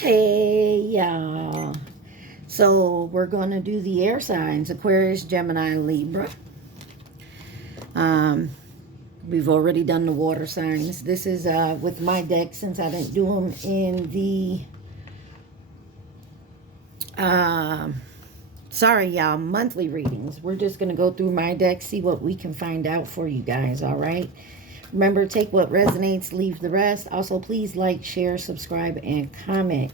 Hey y'all. So we're going to do the air signs, Aquarius, Gemini, Libra. We've already done the water signs. This is with my deck, since I didn't do them in the sorry y'all, monthly readings. We're just going to go through my deck, see what we can find out for you guys. All right, remember, take what resonates, leave the rest. Also, please like, share, subscribe, and comment.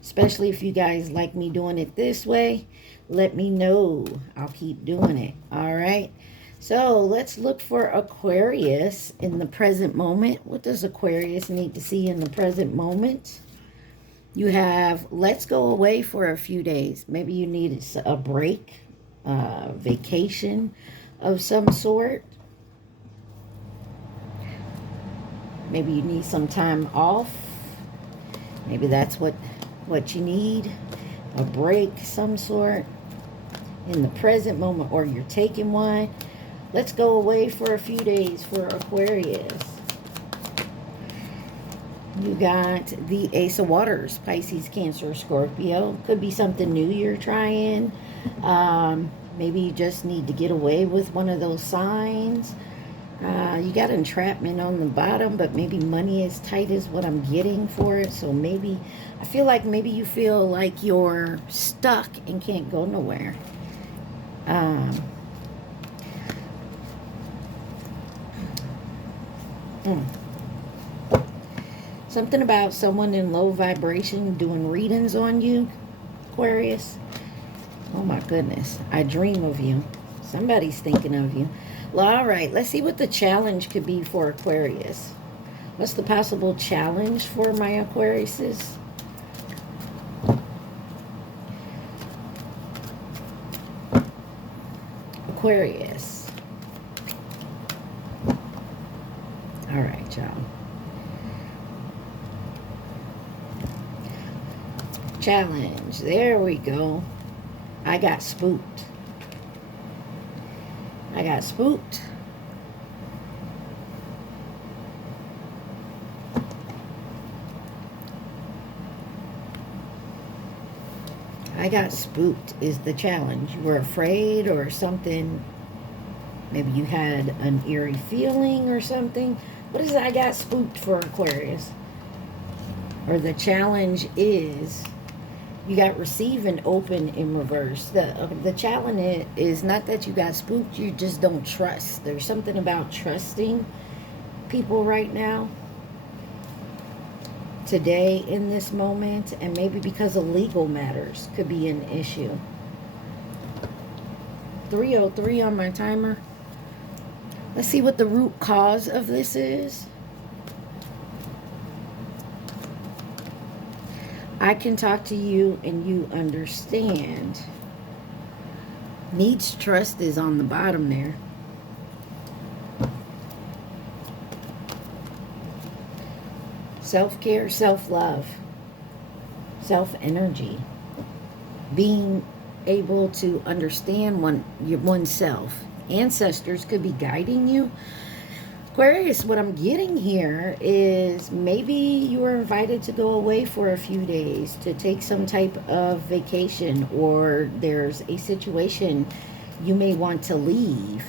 Especially if you guys like me doing it this way, let me know. I'll keep doing it. All right. So let's look for Aquarius in the present moment. What does Aquarius need to see in the present moment? You have, let's go away for a few days. Maybe you need a break, vacation of some sort. Maybe you need some time off. Maybe that's what you need, a break some sort in the present moment, or you're taking one. Let's go away for a few days for Aquarius. You got the Ace of Waters, Pisces, Cancer, Scorpio. Could be something new you're trying. Maybe you just need to get away with one of those signs. You got entrapment on the bottom, but maybe money is tight is what I'm getting for it. So maybe, I feel like maybe you feel like you're stuck and can't go nowhere. Something about someone in low vibration doing readings on you, Aquarius. Oh my goodness, I dream of you. Somebody's thinking of you. Well, all right, let's see what the challenge could be for Aquarius. What's the possible challenge for my Aquariuses? Aquarius. All right, y'all. Challenge. There we go. I got spooked. I got spooked. I got spooked is the challenge. You were afraid or something. Maybe you had an eerie feeling or something. What is I got spooked for, Aquarius? Or the challenge is you got receive and open in reverse. The challenge is not that you got spooked, you just don't trust. There's something about trusting people right now, today, in this moment, and maybe because of legal matters could be an issue. 303 on my timer. Let's see what the root cause of this is. I can talk to you and you understand. Needs trust is on the bottom there. Self-care, self-love, self-energy. Being able to understand oneself. Ancestors could be guiding you. Aquarius, what I'm getting here is maybe you were invited to go away for a few days to take some type of vacation, or there's a situation you may want to leave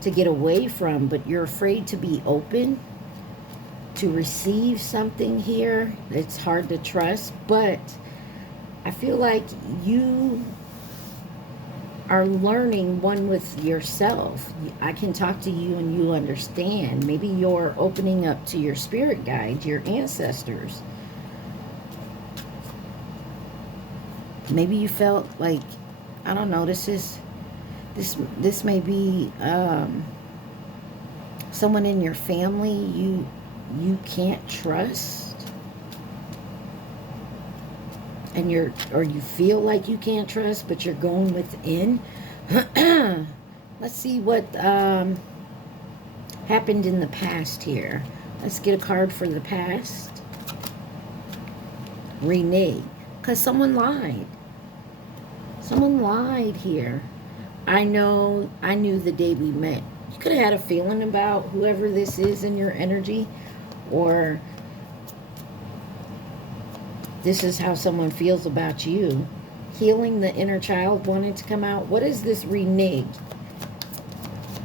to get away from, but you're afraid to be open to receive something here. It's hard to trust, but I feel like you are learning one with yourself. I can talk to you and you understand. Maybe you're opening up to your spirit guides, your ancestors. Maybe you felt like, I don't know, this may be someone in your family you can't trust. And you feel like you can't trust, but you're going within. Let's see what happened in the past here. Let's get a card for the past. Renege. Because someone lied. Someone lied here. I knew the day we met. You could have had a feeling about whoever this is in your energy, or This is how someone feels about you. Healing the inner child wanted to come out. What is this renege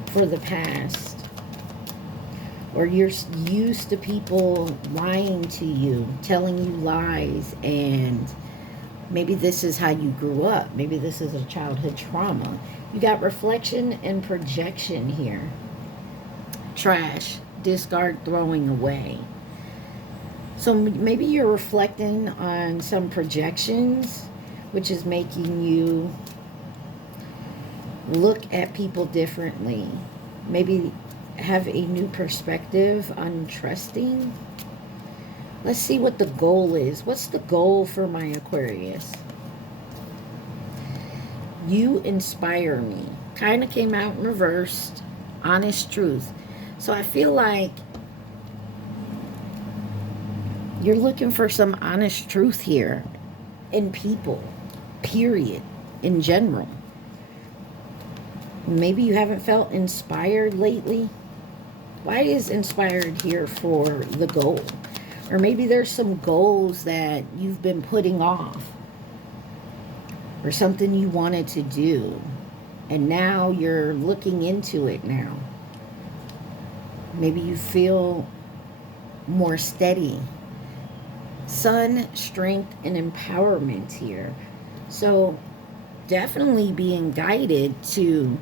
for the past? Or you're used to people lying to you, telling you lies, and maybe this is how you grew up. Maybe this is a childhood trauma. You got reflection and projection here. Trash, discard, throwing away. So maybe you're reflecting on some projections, which is making you look at people differently. Maybe have a new perspective on trusting. Let's see what the goal is. What's the goal for my Aquarius? You inspire me. Kind of came out in reversed. Honest truth. So I feel like you're looking for some honest truth here in people, period, in general. Maybe you haven't felt inspired lately. Why is inspired here for the goal? Or maybe there's some goals that you've been putting off, or something you wanted to do, and now you're looking into it now. Maybe you feel more steady. Sun, strength, and empowerment here. So definitely being guided to,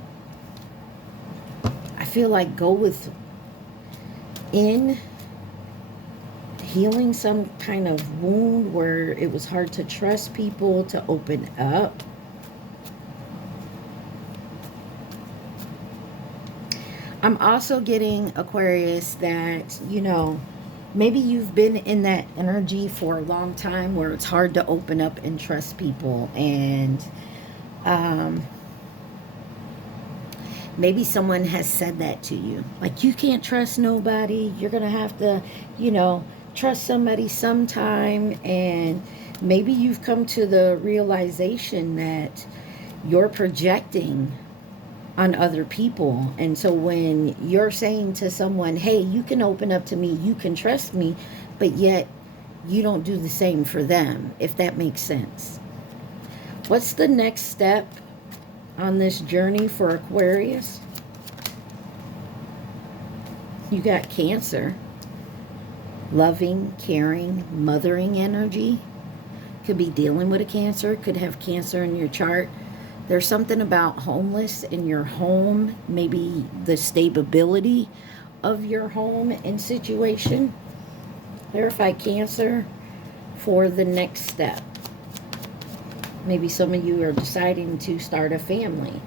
I feel like, go with in healing some kind of wound where it was hard to trust people, to open up. I'm also getting, Aquarius, that, you know, maybe you've been in that energy for a long time where it's hard to open up and trust people. And maybe someone has said that to you. Like, you can't trust nobody. You're going to have to, you know, trust somebody sometime. And maybe you've come to the realization that you're projecting on other people. And so when you're saying to someone, hey, you can open up to me, you can trust me, but yet you don't do the same for them, if that makes sense. What's the next step on this journey for Aquarius? You got Cancer. Loving, caring, mothering energy. Could be dealing with a Cancer, could have Cancer in your chart. There's something about homeless in your home, maybe the stability of your home and situation. Clarify Cancer for the next step. Maybe some of you are deciding to start a family.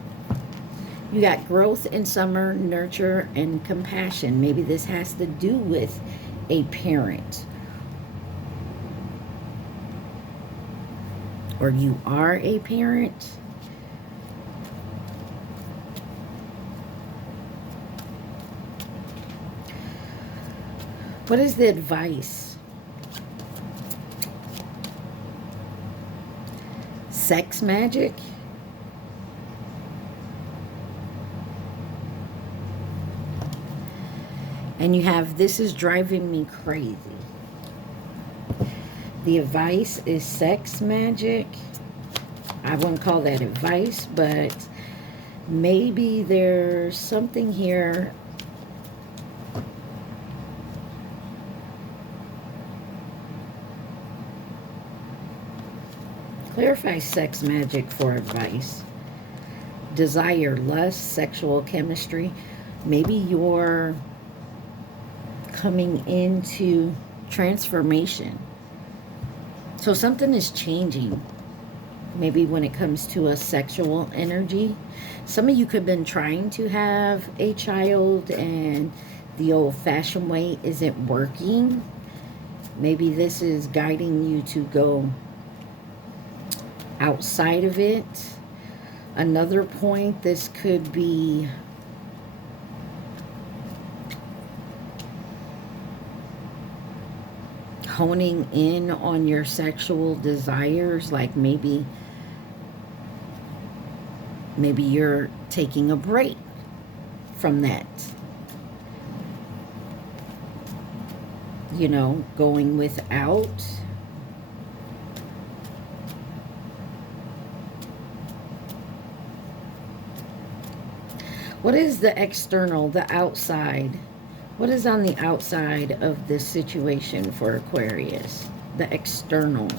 You got growth in summer, nurture, and compassion. Maybe this has to do with a parent. Or you are a parent. What is the advice? Sex magic? And you have, this is driving me crazy. The advice is sex magic. I wouldn't call that advice, but maybe there's something here. Clarify sex magic for advice. Desire, lust, sexual chemistry. Maybe you're coming into transformation. So something is changing. Maybe when it comes to a sexual energy. Some of you could have been trying to have a child and the old-fashioned way isn't working. Maybe this is guiding you to go outside of it. Another point, this could be honing in on your sexual desires. Like maybe you're taking a break from that. You know, going without. What is the external, the outside? What is on the outside of this situation for Aquarius? The external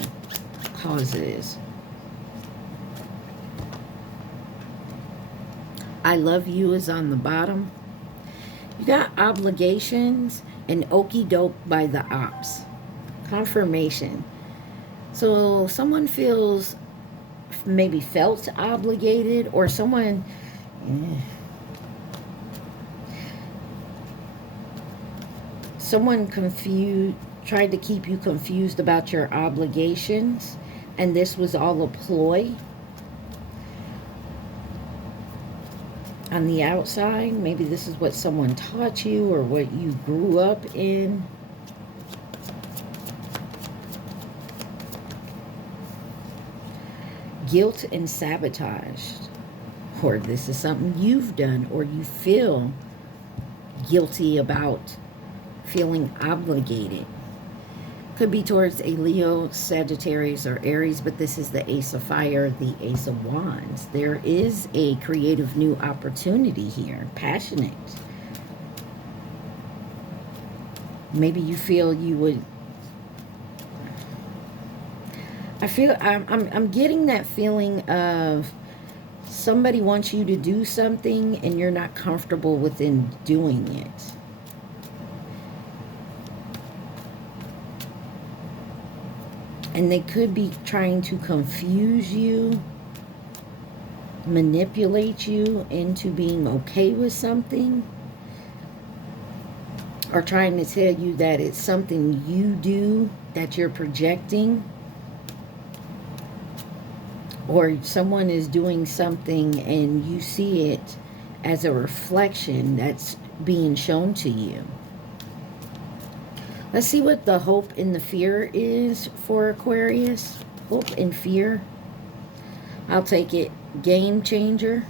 causes. I love you is on the bottom. You got obligations and okie doke by the ops. Confirmation. So someone feels, maybe felt obligated, or someone someone confused, tried to keep you confused about your obligations, and this was all a ploy. On the outside, maybe this is what someone taught you or what you grew up in. Guilt and sabotage. Or this is something you've done or you feel guilty about, feeling obligated. Could be towards a Leo, Sagittarius, or Aries, but this is the Ace of Fire, the Ace of Wands. There is a creative new opportunity here, passionate. Maybe you feel you would. I'm getting that feeling of somebody wants you to do something and you're not comfortable within doing it. And they could be trying to confuse you, manipulate you into being okay with something, or trying to tell you that it's something you do that you're projecting, or someone is doing something and you see it as a reflection that's being shown to you. Let's see what the hope and the fear is for Aquarius. Hope and fear. I'll take it. Game changer.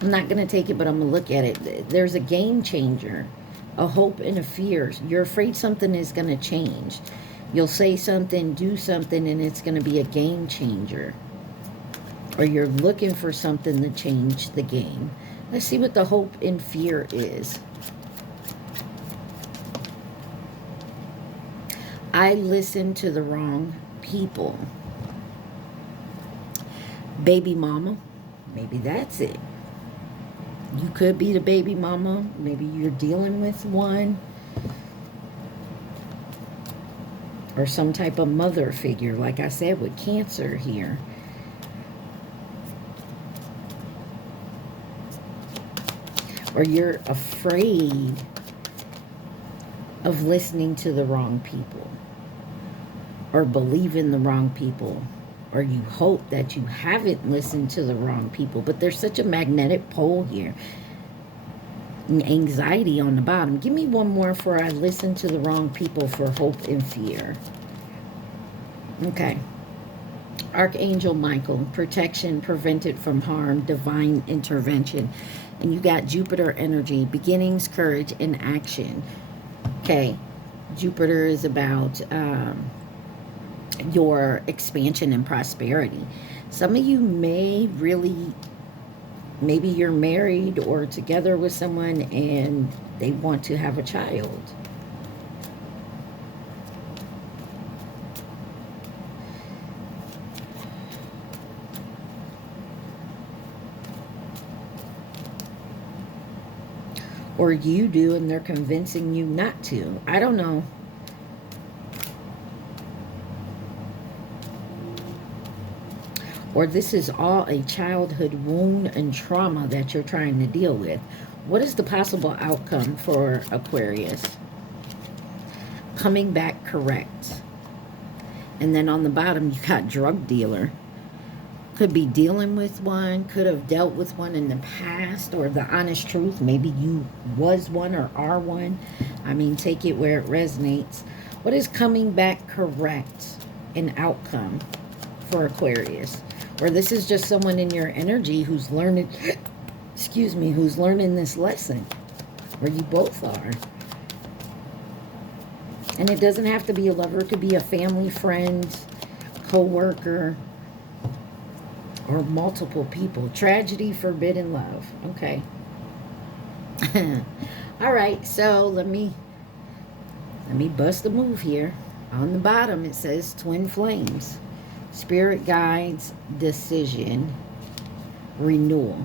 I'm not going to take it, but I'm going to look at it. There's a game changer. A hope and a fear. You're afraid something is going to change. You'll say something, do something, and it's going to be a game changer. Or you're looking for something to change the game. Let's see what the hope and fear is. I listened to the wrong people. Baby mama. Maybe that's it. You could be the baby mama. Maybe you're dealing with one. Or some type of mother figure, like I said, with Cancer here. Or you're afraid of listening to the wrong people. Or believing the wrong people. Or you hope that you haven't listened to the wrong people. But there's such a magnetic pole here. And anxiety on the bottom. Give me one more for I listen to the wrong people for hope and fear. Okay. Archangel Michael. Protection, prevented from harm, divine intervention. And you got Jupiter energy. Beginnings, courage, and action. Okay. Jupiter is about your expansion and prosperity. Some of you may really, maybe you're married or together with someone and they want to have a child. Or you do and they're convincing you not to. I don't know. Or this is all a childhood wound and trauma that you're trying to deal with. What is the possible outcome for Aquarius? Coming back correct. And then on the bottom, you got drug dealer. Could be dealing with one, could have dealt with one in the past, or the honest truth. Maybe you was one or are one. I mean, take it where it resonates. What is coming back correct in outcome for Aquarius? Or this is just someone in your energy who's learning, excuse me, who's learning this lesson. Or you both are. And it doesn't have to be a lover. It could be a family, friend, co-worker, or multiple people. Tragedy, forbidden love. Okay. All right, so let me bust a move here. On the bottom it says twin flames, spirit guides, decision, renewal.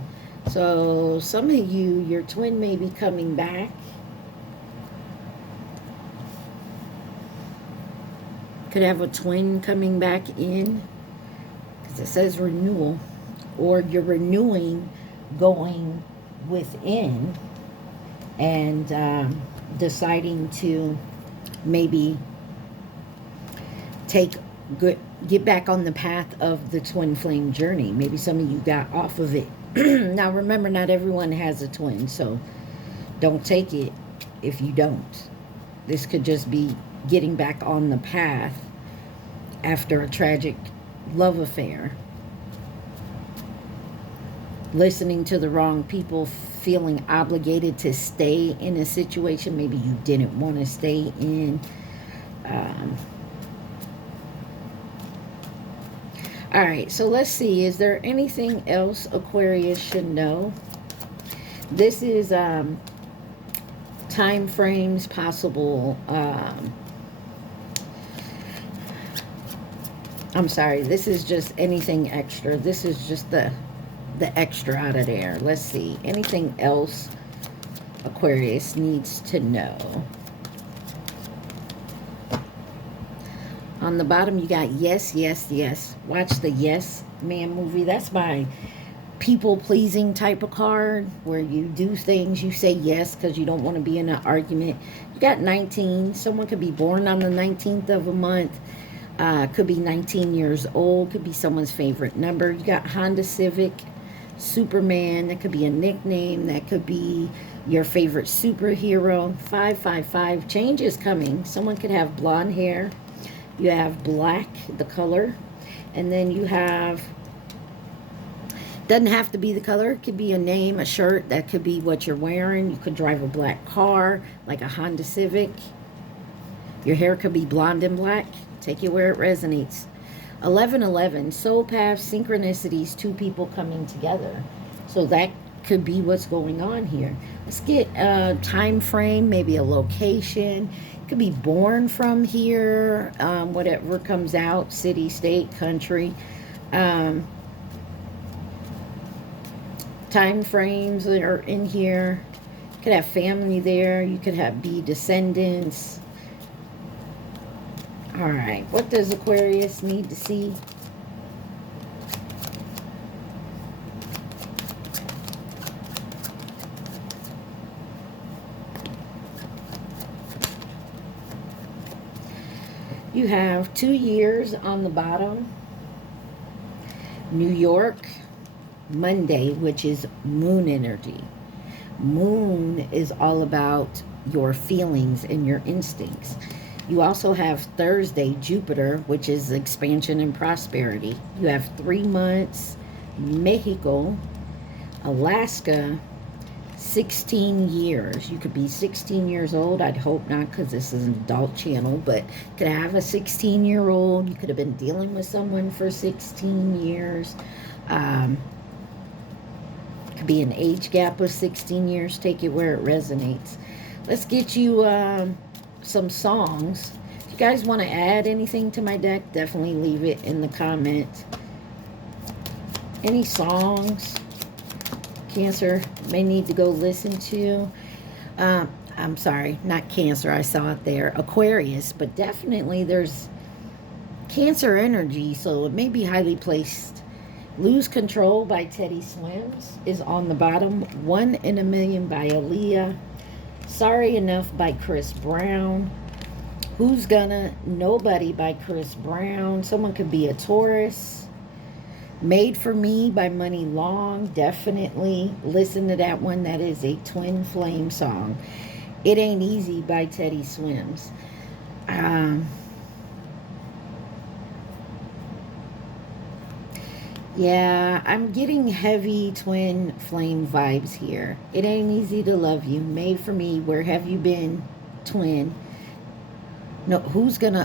So some of you, your twin may be coming back. Could have a twin coming back in, because it says renewal, or you're renewing, going within, and deciding to maybe get back on the path of the twin flame journey. Maybe some of you got off of it. Now remember, not everyone has a twin, so don't take it if you don't. This could just be getting back on the path after a tragic love affair, listening to the wrong people, feeling obligated to stay in a situation maybe you didn't want to stay in. All right, so let's see, is there anything else Aquarius should know? This is time frames, possible I'm sorry, this is just anything extra. This is just the extra out of there. Let's see, anything else Aquarius needs to know? On the bottom you got yes, yes, yes. Watch the Yes Man movie. That's my people-pleasing type of card, where you do things, you say yes because you don't want to be in an argument. You got 19. Someone could be born on the 19th of a month. Could be 19 years old. Could be someone's favorite number. You got Honda Civic, Superman. That could be a nickname. That could be your favorite superhero. 555. Change is coming. Someone could have blonde hair. You have black, the color. And then you have, doesn't have to be the color. It could be a name, a shirt. That could be what you're wearing. You could drive a black car, like a Honda Civic. Your hair could be blonde and black. Take it where it resonates. 1111, soul path, synchronicities, two people coming together. So that could be what's going on here. Let's get a time frame, maybe a location. Could be born from here, whatever comes out, city, state, country. Time frames are in here. You could have family there. You could be descendants. All right, what does Aquarius need to see? You have 2 years on the bottom. New York, Monday, which is moon energy. Moon is all about your feelings and your instincts. You also have Thursday, Jupiter, which is expansion and prosperity. You have 3 months, Mexico, Alaska, 16 years. You could be 16 years old. I'd hope not, because this is an adult channel, but you could have a 16-year-old. You could have been dealing with someone for 16 years. Could be an age gap of 16 years. Take it where it resonates. Let's get you some songs. If you guys want to add anything to my deck, definitely leave it in the comments. Any songs Cancer may need to go listen to. I'm sorry, not Cancer, I saw it there. Aquarius, but definitely there's Cancer energy, so it may be highly placed. Lose Control by Teddy Swims is on the bottom. 1 in a Million by Aaliyah. Sorry Enough by Chris Brown. Who's Gonna? Nobody by Chris Brown. Someone could be a Taurus. Made for Me by Money Long. Definitely listen to that one. That is a twin flame song. It Ain't Easy by Teddy Swims. Yeah, I'm getting heavy twin flame vibes here. It Ain't Easy to Love You. Made for Me. Where Have You Been? Twin. No, who's gonna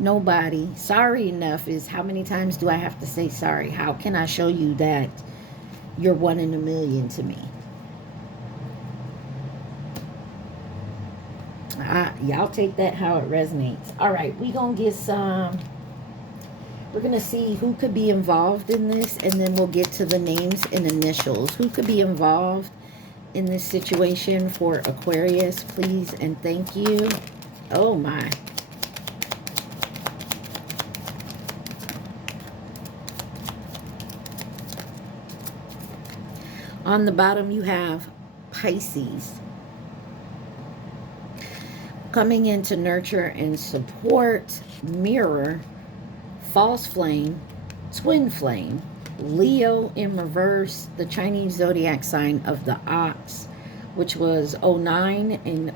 Nobody. Sorry enough is, how many times do I have to say sorry? How can I show you that you're 1 in a million to me? Y'all take that how it resonates. All right, we're going to see who could be involved in this, and then we'll get to the names and initials. Who could be involved in this situation for Aquarius, please and thank you. Oh my. On the bottom, you have Pisces. Coming in to nurture and support, Mirror, False Flame, Twin Flame, Leo in reverse, the Chinese zodiac sign of the Ox, which was 09 in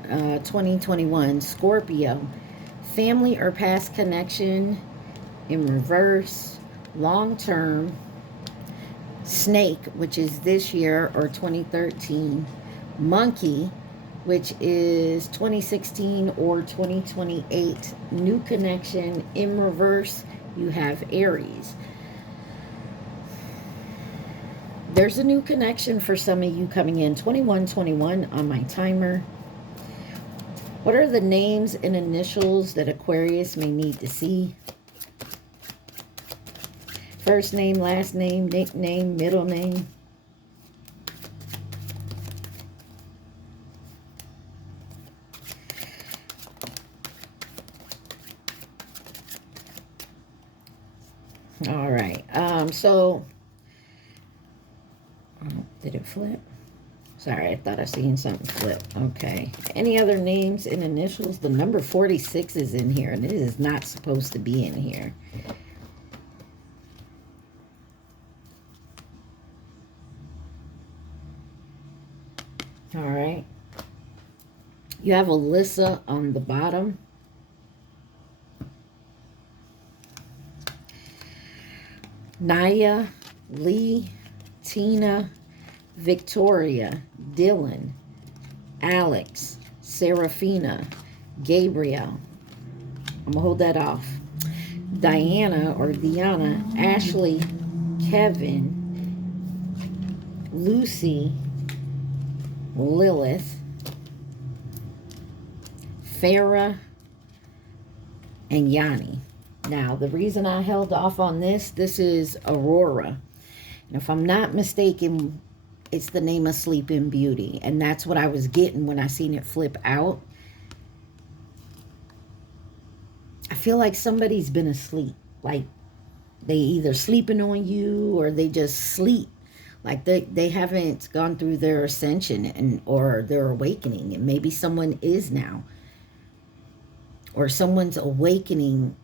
2021, Scorpio, family or past connection in reverse, long term, Snake, which is this year or 2013, Monkey, which is 2016 or 2028, new connection in reverse, you have Aries. There's a new connection for some of you coming in, 2121 on my timer. What are the names and initials that Aquarius may need to see? First name, last name, nickname, middle name. All right. So, did it flip? Sorry, I thought I seen something flip. Okay. Any other names and initials? The number 46 is in here, and it is not supposed to be in here. All right. You have Alyssa on the bottom. Naya, Lee, Tina, Victoria, Dylan, Alex, Serafina, Gabriel. I'm going to hold that off. Diana or Diana, Ashley, Kevin, Lucy, Lilith, Farah, and Yanni. Now, the reason I held off on this is Aurora. And if I'm not mistaken, it's the name of Sleeping Beauty. And that's what I was getting when I seen it flip out. I feel like somebody's been asleep. Like, they either sleeping on you or they just sleep. Like they haven't gone through their ascension or their awakening. And maybe someone is now. Or someone's awakening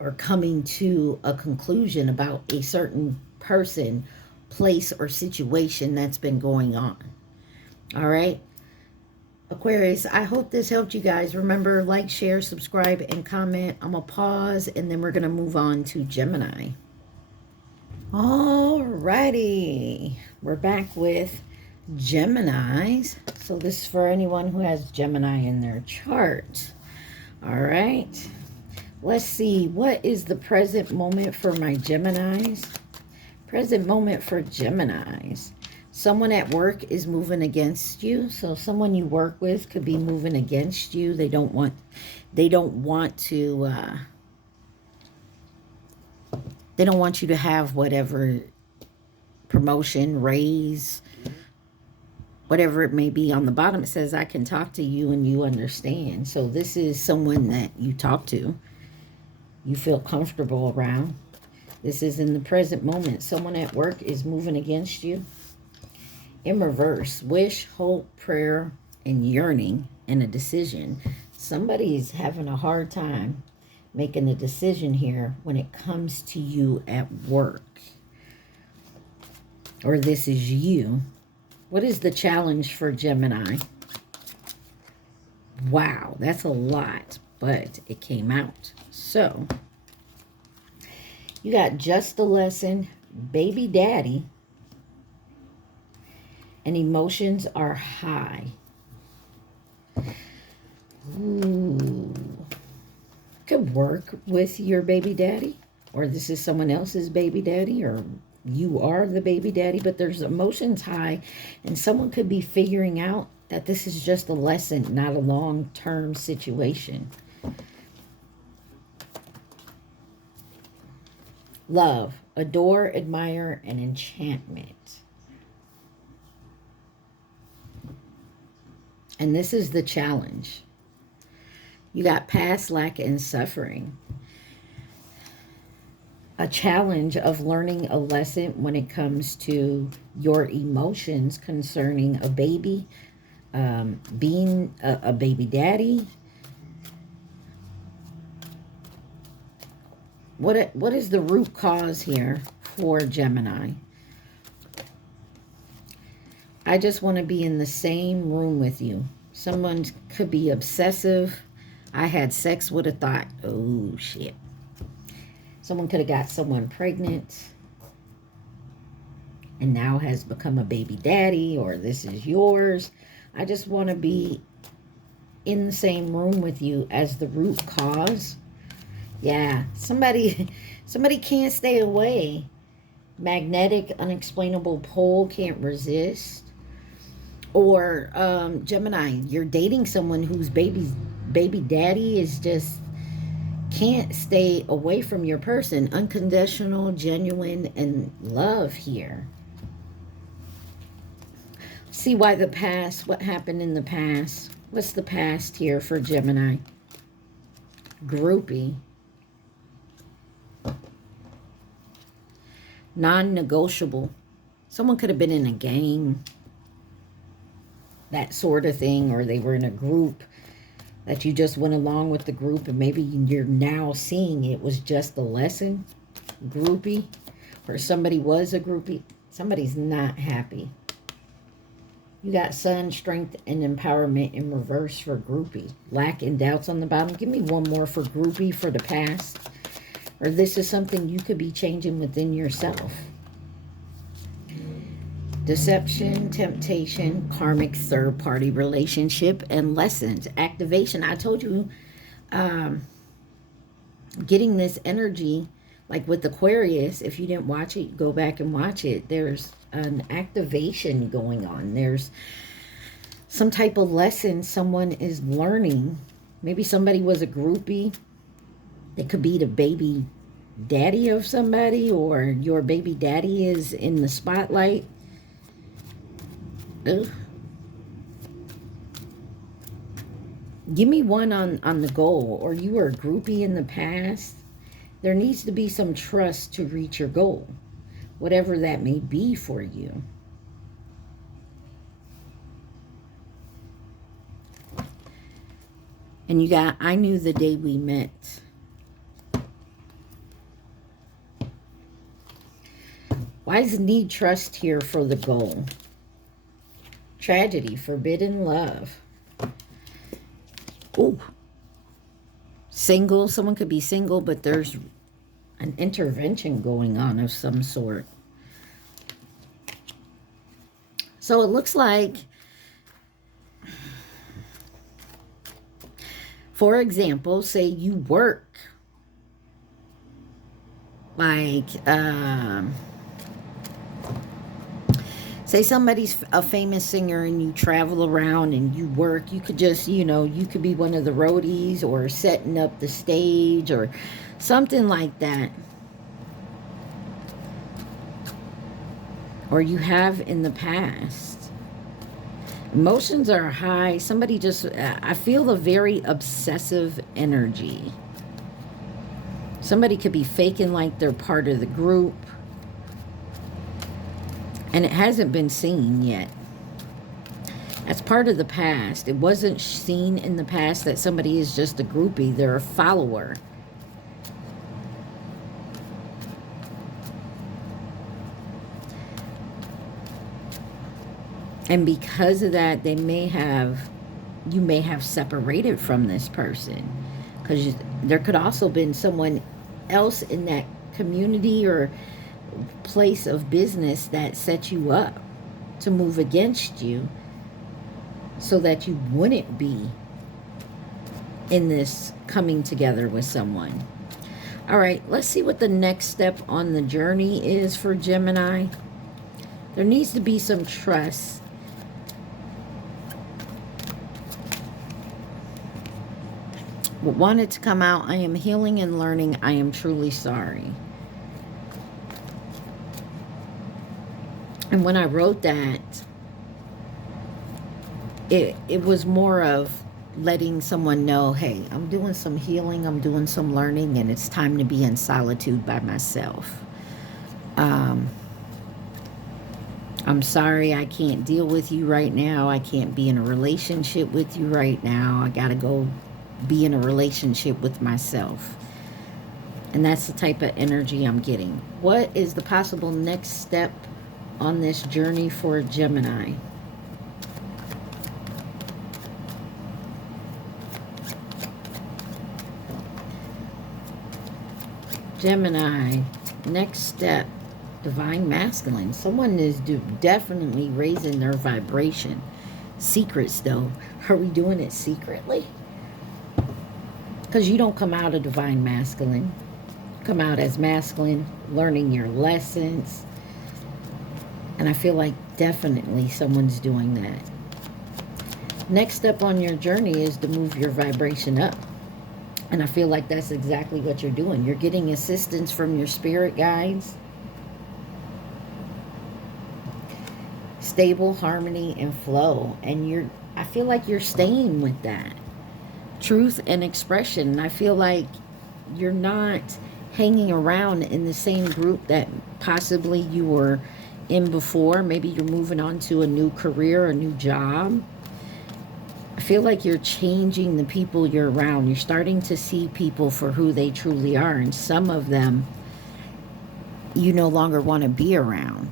or coming to a conclusion about a certain person, place, or situation that's been going on. All right? Aquarius, I hope this helped you guys. Remember, like, share, subscribe, and comment. I'm going to pause, and then we're going to move on to Gemini. Alrighty, we're back with Geminis. So this is for anyone who has Gemini in their chart. All right, let's see, what is the present moment for my Geminis? Present moment for Geminis. Someone at work is moving against you. So someone you work with could be moving against you. They don't want you to have whatever promotion, raise, whatever it may be. On the bottom it says, I can talk to you and you understand. So this is someone that you talk to, you feel comfortable around. This is in the present moment. Someone at work is moving against you. In reverse, wish, hope, prayer, and yearning, and a decision. Somebody's having a hard time making a decision here when it comes to you at work. Or this is you. What is the challenge for Gemini? Wow, that's a lot, but it came out. So, you got just a lesson, baby daddy, and emotions are high. Ooh. Could work with your baby daddy, or this is someone else's baby daddy, or you are the baby daddy, but there's emotions high, and someone could be figuring out that this is just a lesson, not a long-term situation. Love, adore, admire, and enchantment. And this is the challenge. You got past, lack, and suffering. A challenge of learning a lesson when it comes to your emotions concerning a baby, being a baby daddy. What is the root cause here for Gemini? I just want to be in the same room with you. Someone could be obsessive. I had sex with a thought. Oh, shit. Someone could have got someone pregnant and now has become a baby daddy, or this is yours. I just want to be in the same room with you as the root cause. Yeah, somebody can't stay away. Magnetic, unexplainable pull, can't resist. Or Gemini, you're dating someone whose baby daddy is just can't stay away from your person. Unconditional, genuine, and love here. See why the past, what happened in the past. What's the past here for Gemini? Groupie. Non-negotiable. Someone could have been in a game, that sort of thing, or they were in a group that you just went along with the group, and maybe you're now seeing it was just a lesson. Groupie. Or somebody was a groupie. Somebody's not happy. You got sun, strength, and empowerment in reverse for groupie. Lack and doubts on the bottom. Give me one more for groupie for the past. Or this is something you could be changing within yourself. Deception, temptation, karmic third-party relationship, and lessons. Activation. I told you, getting this energy, like with Aquarius, if you didn't watch it, go back and watch it. There's an activation going on. There's some type of lesson someone is learning. Maybe somebody was a groupie. It could be the baby daddy of somebody, or your baby daddy is in the spotlight. Ugh. Give me one on the goal. Or you were a groupie in the past. There needs to be some trust to reach your goal, whatever that may be for you. And you got, I knew the day we met. Why does need trust here for the goal? Tragedy, forbidden love. Ooh. Single, someone could be single, but there's an intervention going on of some sort. So it looks like, for example, say you work like, say somebody's a famous singer and you travel around and you work. You could just, you know, you could be one of the roadies or setting up the stage or something like that. Or you have in the past. Emotions are high. Somebody just, I feel a very obsessive energy. Somebody could be faking like they're part of the group. And it hasn't been seen yet. That's part of the past. It wasn't seen in the past that somebody is just a groupie. They're a follower. And because of that, they may have, you may have separated from this person. Because there could also been someone else in that community or place of business that set you up to move against you so that you wouldn't be in this coming together with someone. All right, let's see what the next step on the journey is for Gemini. There needs to be some trust. What wanted to come out, I am healing and learning. I am truly sorry. And when I wrote that, it was more of letting someone know, hey, I'm doing some healing, I'm doing some learning, and it's time to be in solitude by myself. I'm sorry I can't deal with you right now. I can't be in a relationship with you right now. I gotta go be in a relationship with myself. And that's the type of energy I'm getting. What is the possible next step on this journey for Gemini? Gemini, next step, divine masculine. Someone is definitely raising their vibration. Secrets, though. Are we doing it secretly? Because you don't come out of divine masculine. Come out as masculine, learning your lessons. And I feel like definitely someone's doing that. Next step on your journey is to move your vibration up. And I feel like that's exactly what you're doing. You're getting assistance from your spirit guides. Stable, harmony, and flow. And I feel like you're staying with that. Truth and expression. And I feel like you're not hanging around in the same group that possibly you were in before. Maybe you're moving on to a new career, a new job. I feel like you're changing the people you're around. You're starting to see people for who they truly are. And some of them you no longer want to be around.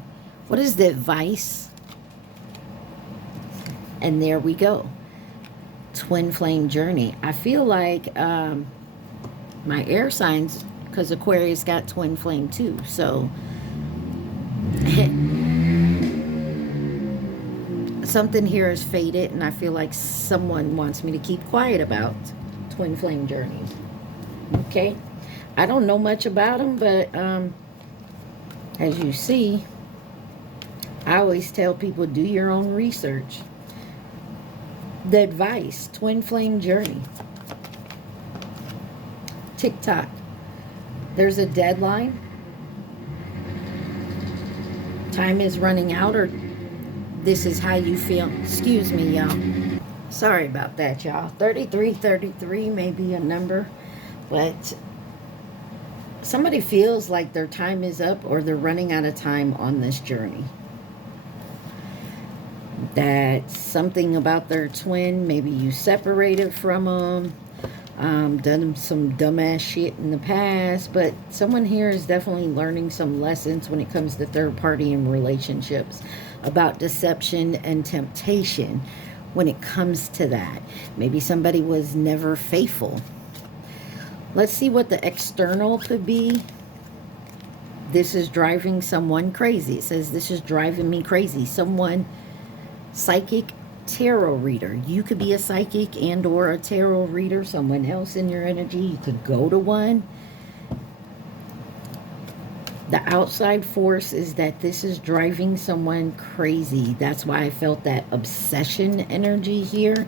What is the advice? And there we go. Twin flame journey. I feel like my air signs, because Aquarius got twin flame too. So something here is faded, and I feel like someone wants me to keep quiet about twin flame journeys. Okay, I don't know much about them, but as you see, I always tell people, do your own research. The advice, twin flame journey. TikTok, there's a deadline. Time is running out, or this is how you feel. Excuse me, y'all. Sorry about that, y'all. 3333 may be a number, but somebody feels like their time is up or they're running out of time on this journey. That's something about their twin. Maybe you separated from them, done some dumbass shit in the past, but someone here is definitely learning some lessons when it comes to third party and relationships, about deception and temptation when it comes to that. Maybe somebody was never faithful. Let's see what the external could be. This is driving someone crazy. It says, this is driving me crazy. Someone, psychic tarot reader. You could be a psychic and or a tarot reader. Someone else in your energy. You could go to one. The outside force is that this is driving someone crazy. That's why I felt that obsession energy here.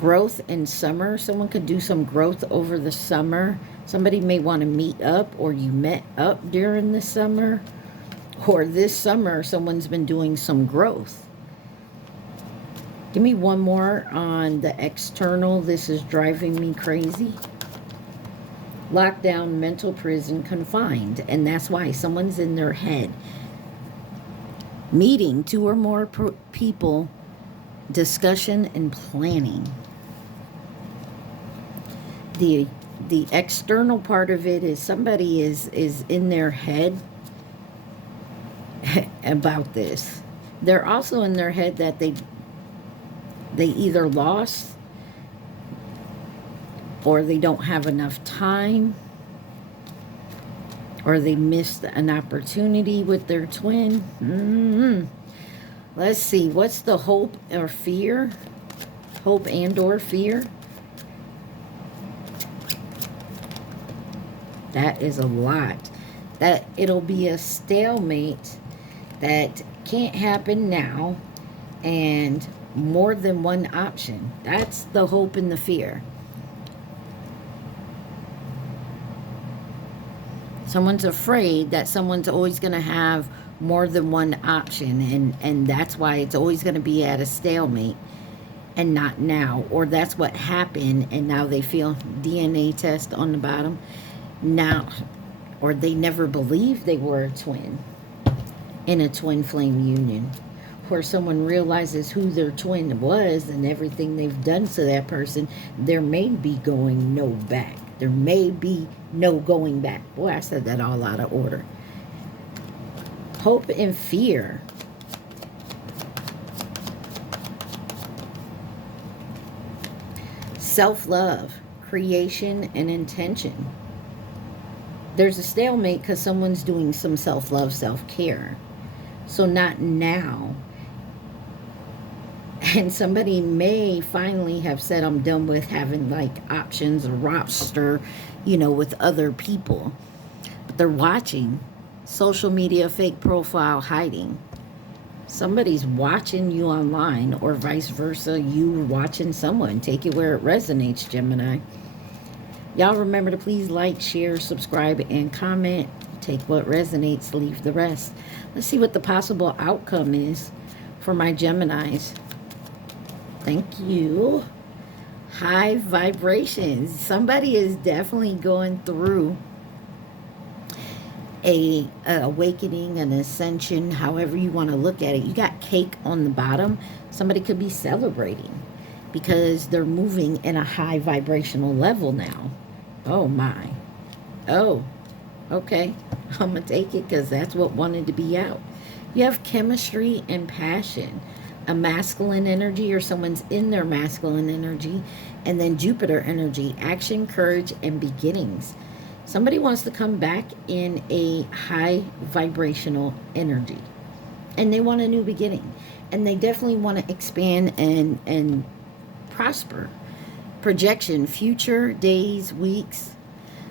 Growth in summer. Someone could do some growth over the summer. Somebody may want to meet up, or you met up during the summer. Or this summer, someone's been doing some growth. Give me one more on the external. This is driving me crazy. Lockdown, mental prison, confined. And that's why someone's in their head. Meeting 2 or more people, discussion and planning. The external part of it is somebody is in their head about this. They're also in their head that they either lost, or they don't have enough time, or they missed an opportunity with their twin. Let's see. What's the hope or fear? Hope and or fear? That is a lot. That it'll be a stalemate that can't happen now, and more than one option. That's the hope and the fear. Someone's afraid that someone's always going to have more than one option, and that's why it's always going to be at a stalemate and not now. Or that's what happened, and now they feel DNA test on the bottom. Now, or they never believed they were a twin in a twin flame union, where someone realizes who their twin was and everything they've done to that person. There may be going no back. There may be no going back. Boy, I said that all out of order. Hope and fear. Self-love, creation, and intention. There's a stalemate because someone's doing some self-love, self-care. So not now. And somebody may finally have said, I'm done with having like options or roster, with other people. But they're watching. Social media, fake profile, hiding. Somebody's watching you online, or vice versa, you watching someone. Take it where it resonates, Gemini. Y'all remember to please like, share, subscribe, and comment. Take what resonates, leave the rest. Let's see what the possible outcome is for my Geminis. Thank you. High vibrations. Somebody is definitely going through a awakening, an ascension, however you want to look at it. You got cake on the bottom. Somebody could be celebrating because they're moving in a high vibrational level now. Oh my. Oh, okay. I'm going to take it because that's what wanted to be out. You have chemistry and passion. A masculine energy, or someone's in their masculine energy. And then Jupiter energy, action, courage, and beginnings. Somebody wants to come back in a high vibrational energy. And they want a new beginning. And they definitely want to expand and prosper. Projection, future, days, weeks.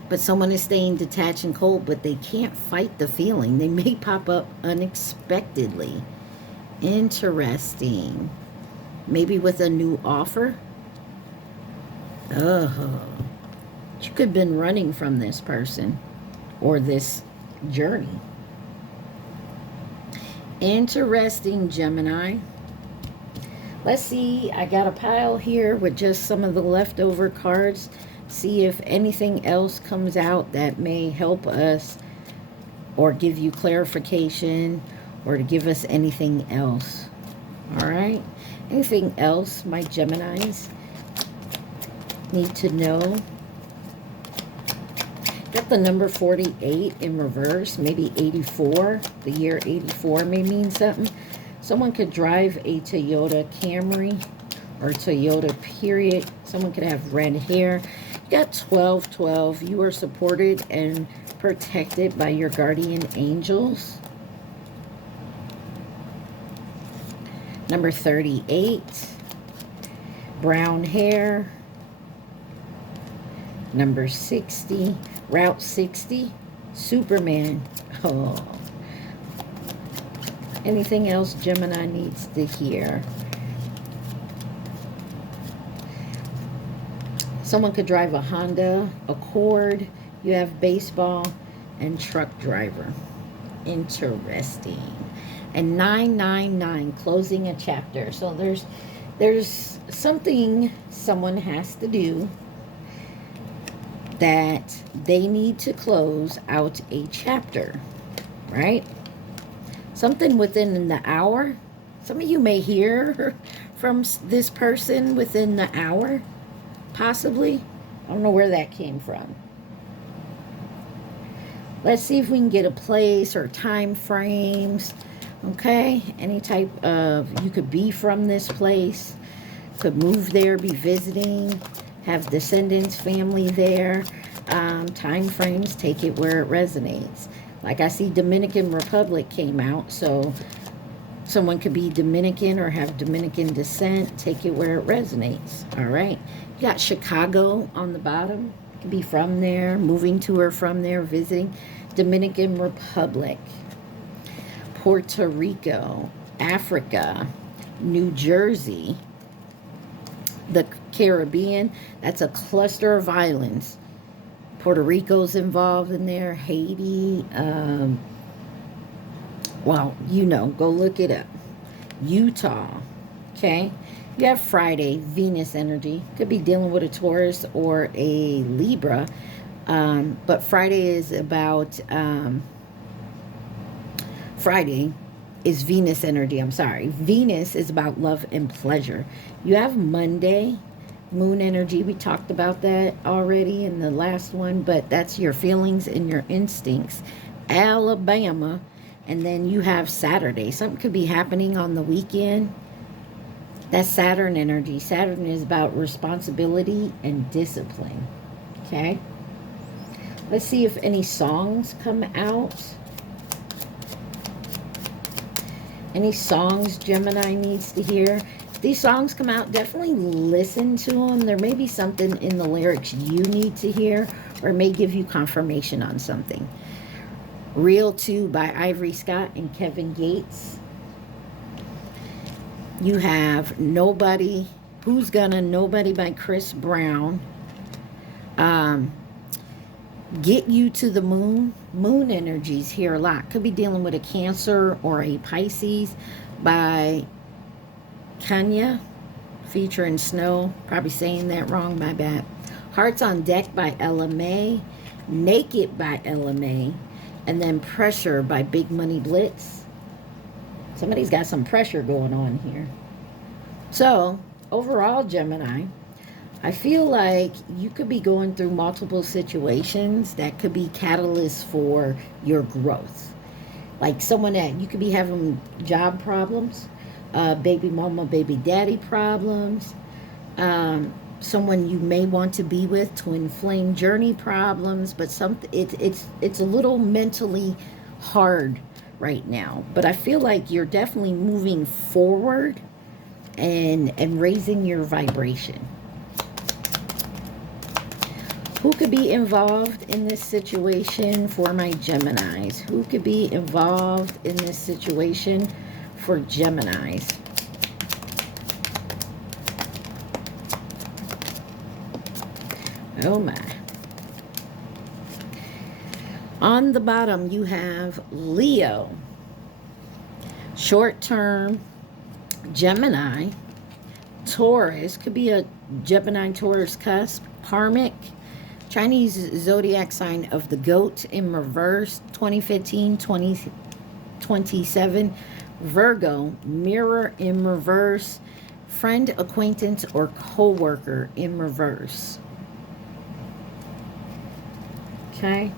But someone is staying detached and cold, but they can't fight the feeling. They may pop up unexpectedly. Interesting. Maybe with a new offer. Oh. You could have been running from this person or this journey. Interesting, Gemini. Let's see. I got a pile here with just some of the leftover cards. See if anything else comes out that may help us or give you clarification or to give us anything else. All right. Anything else my Geminis need to know? Got the number 48 in reverse, maybe 84. The year 84 may mean something. Someone could drive a Toyota Camry or Toyota period. Someone could have red hair. You got 1212. You are supported and protected by your guardian angels. Number 38. Brown hair. Number 60. Route 60, Superman. Oh. Anything else Gemini needs to hear? Someone could drive a Honda Accord. You have baseball and truck driver. Interesting. And 999, closing a chapter. So there's something someone has to do that they need to close out a chapter, right? Something within the hour. Some of you may hear from this person within the hour, possibly. I don't know where that came from. Let's see if we can get a place or time frames. Okay, any type of, you could be from this place, could move there, be visiting, have descendants, family there. Time frames, take it where it resonates. Like I see Dominican Republic came out, so Someone could be Dominican or have Dominican descent. Take it where it resonates. All right. You got Chicago on the bottom. Could be from there, moving to or from there, visiting. Dominican Republic, Puerto Rico, Africa, New Jersey, the Caribbean. That's a cluster of islands. Puerto Rico's involved in there, Haiti. Well, you know, go look it up. Utah, okay? You have Friday, Venus energy. Could be dealing with a Taurus or a Libra. But Friday is about, Friday is Venus energy. I'm sorry. Venus is about love and pleasure. You have Monday, Moon energy. We talked about that already in the last one, but that's your feelings and your instincts. Alabama. And then you have Saturday. Something could be happening on the weekend. That's Saturn energy. Saturn is about responsibility and discipline. Okay? Let's see if any songs come out. Any songs Gemini needs to hear. If these songs come out, definitely listen to them. There may be something in the lyrics you need to hear, or it may give you confirmation on something. Real 2 by Ivory Scott and Kevin Gates. You have Nobody, Who's Gonna, Nobody by Chris Brown. Get You to the Moon. Moon energies here a lot. Could be dealing with a Cancer or a Pisces by Kenya, featuring Snow. Probably saying that wrong, my bad. Hearts on Deck by Ella May. Naked by Ella May. And then Pressure by Big Money Blitz. Somebody's got some pressure going on here. So, overall, Gemini, I feel like you could be going through multiple situations that could be catalysts for your growth. Like someone that you could be having job problems, baby mama, baby daddy problems, someone you may want to be with, twin flame journey problems, but it's a little mentally hard right now. But I feel like you're definitely moving forward and raising your vibration. Who could be involved in this situation for my Geminis? Who could be involved in this situation for Geminis? Oh my. On the bottom, you have Leo. Short term, Gemini. Taurus. Could be a Gemini-Taurus cusp. Karmic. Chinese zodiac sign of the goat in reverse. 2015, 2027. Virgo. Mirror in reverse. Friend, acquaintance, or co-worker in reverse. Okay.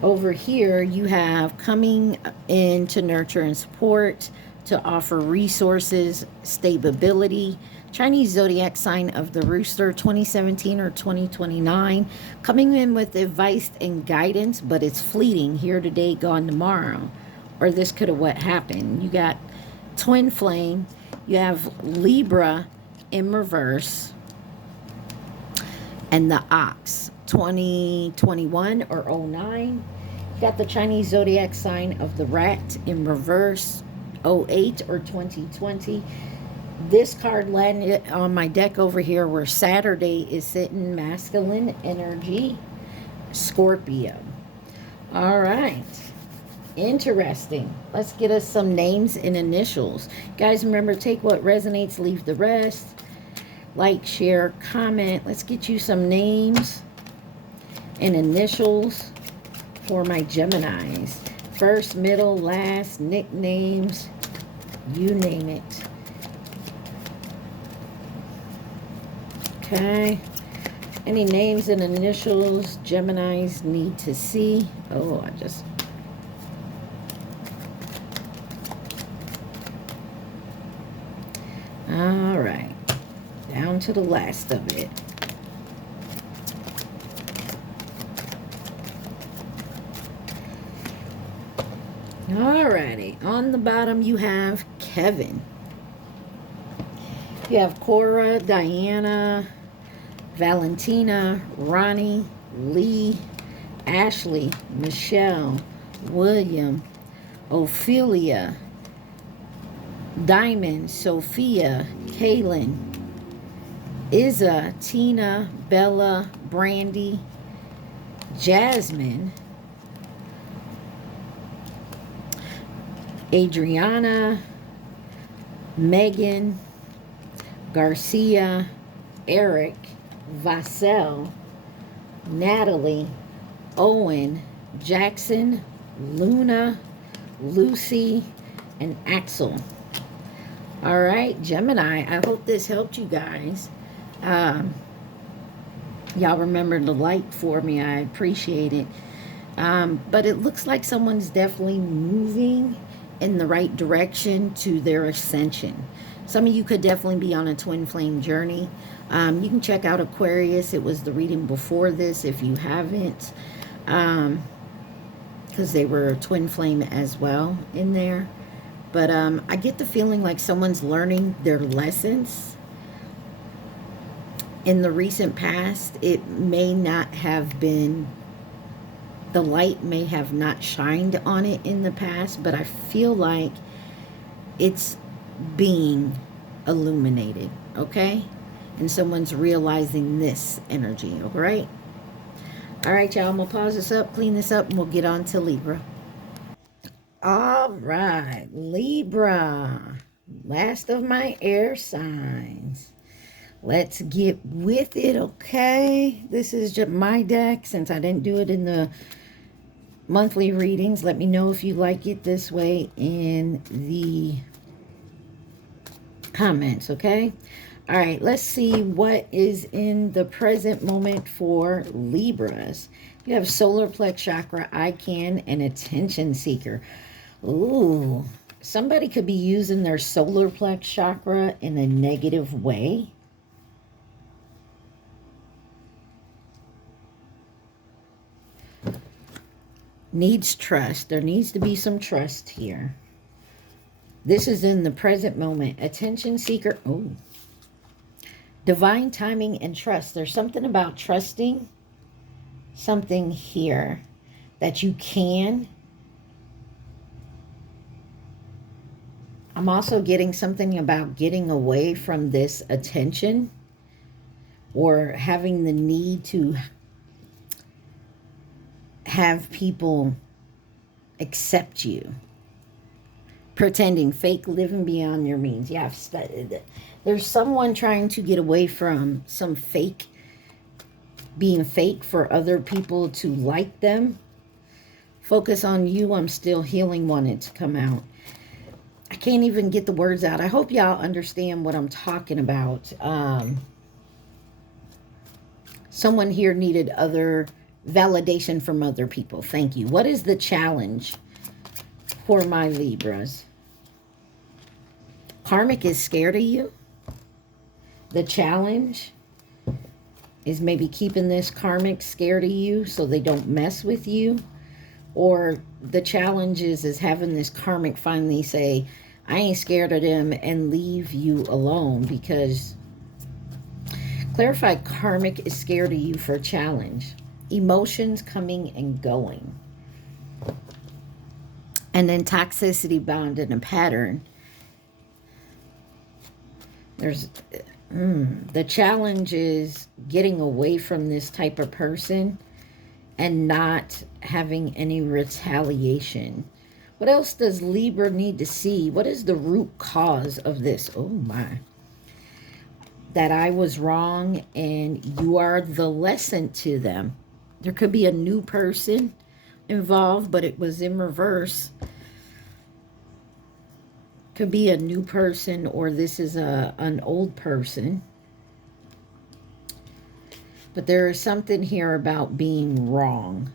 Over here, you have coming in to nurture and support, to offer resources, stability. Chinese zodiac sign of the rooster, 2017 or 2029. Coming in with advice and guidance, but it's fleeting. Here today, gone tomorrow. Or this could have what happened. You got twin flame. You have Libra in reverse. And the ox. 2021 or 09. You got the Chinese zodiac sign of the rat in reverse, 08 or 2020. This card landed on my deck over here where Saturday is sitting, masculine energy, Scorpio. All right. Interesting. Let's get us some names and initials. Guys, remember, take what resonates, leave the rest. Like, share, comment. Let's get you some names and initials for my Geminis. First, middle, last, nicknames, you name it. Okay. Any names and initials Geminis need to see? Oh, all right. Down to the last of it. Alrighty. On the bottom, you have Kevin. You have Cora, Diana, Valentina, Ronnie, Lee, Ashley, Michelle, William, Ophelia, Diamond, Sophia, Kaylin, Izza, Tina, Bella, Brandy, Jasmine, Adriana, Megan, Garcia, Eric, Vassell, Natalie, Owen, Jackson, Luna, Lucy, and Axel. All right, Gemini, I hope this helped you guys. Y'all remember the like for me. I appreciate it. But it looks like someone's definitely moving in the right direction to their ascension. Some of you could definitely be on a twin flame journey. You can check out Aquarius. It was the reading before this if you haven't. Because they were twin flame as well in there. But I get the feeling like someone's learning their lessons. In the recent past, it may not have been, the light may have not shined on it in the past, but I feel like it's being illuminated, okay? And someone's realizing this energy, all right? All right, y'all, I'm going to pause this up, clean this up, and we'll get on to Libra. All right, Libra, last of my air signs. Let's get with it, okay? This is just my deck since I didn't do it in the monthly readings. Let me know if you like it this way in the comments, okay? All right, let's see what is in the present moment for Libras. You have solar plex chakra, I can, and attention seeker. Ooh, somebody could be using their solar plex chakra in a negative way. Needs trust. There needs to be some trust here. This is in the present moment. Attention seeker. Oh. Divine timing and trust. There's something about trusting something here that you can. I'm also getting something about getting away from this attention or having the need to have people accept you. Pretending, fake, living beyond your means. Yeah, I've studied it. There's someone trying to get away from some fake, being fake for other people to like them. Focus on you. I'm still healing wanted to come out. I can't even get the words out. I hope y'all understand what I'm talking about. Someone here needed other validation from other people. Thank you. What is the challenge for my Libras? Karmic is scared of you. The challenge is maybe keeping this karmic scared of you so they don't mess with you. Or the challenge is having this karmic finally say, I ain't scared of them, and leave you alone. Because clarify, karmic is scared of you for a challenge. Emotions coming and going. And then toxicity bound in a pattern. There's the challenge is getting away from this type of person and not having any retaliation. What else does Libra need to see? What is the root cause of this? Oh my. That I was wrong and you are the lesson to them. There could be a new person involved, but it was in reverse. Could be a new person, or this is an old person. But there is something here about being wrong.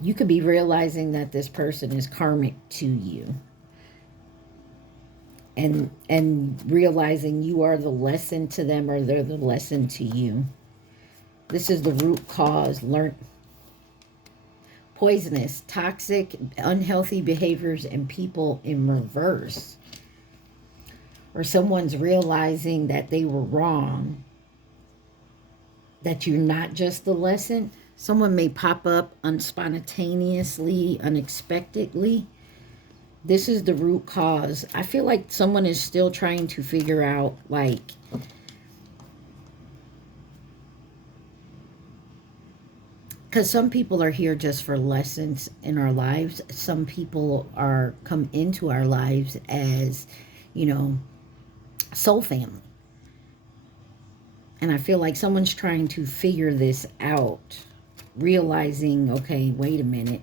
You could be realizing that this person is karmic to you. And realizing you are the lesson to them, or they're the lesson to you. This is the root cause. poisonous, toxic, unhealthy behaviors and people in reverse. Or someone's realizing that they were wrong, that you're not just the lesson. Someone may pop up unspontaneously, unexpectedly. This is the root cause. I feel like someone is still trying to figure out, like, because some people are here just for lessons in our lives. Some people are come into our lives as, you know, soul family. And I feel like someone's trying to figure this out, realizing, okay, wait a minute,